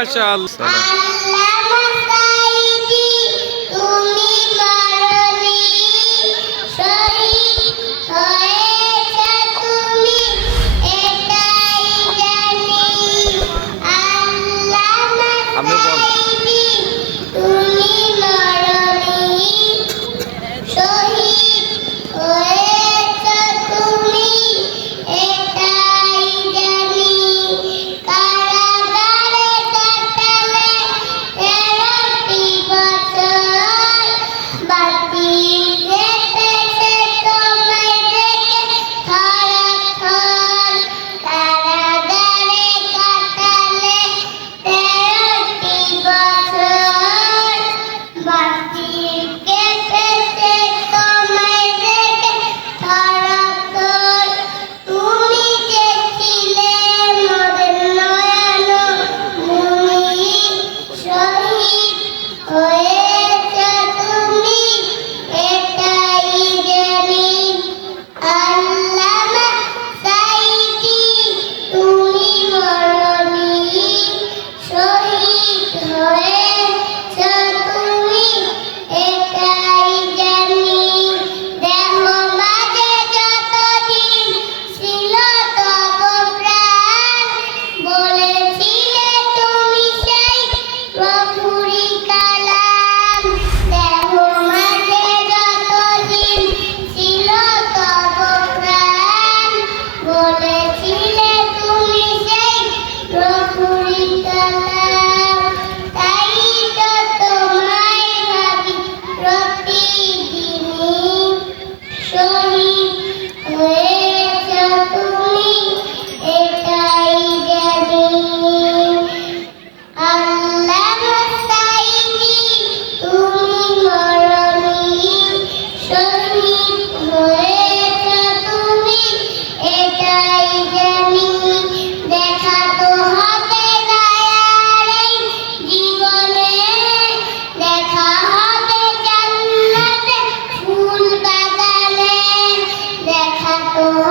মাশাআল্লাহ। Hello.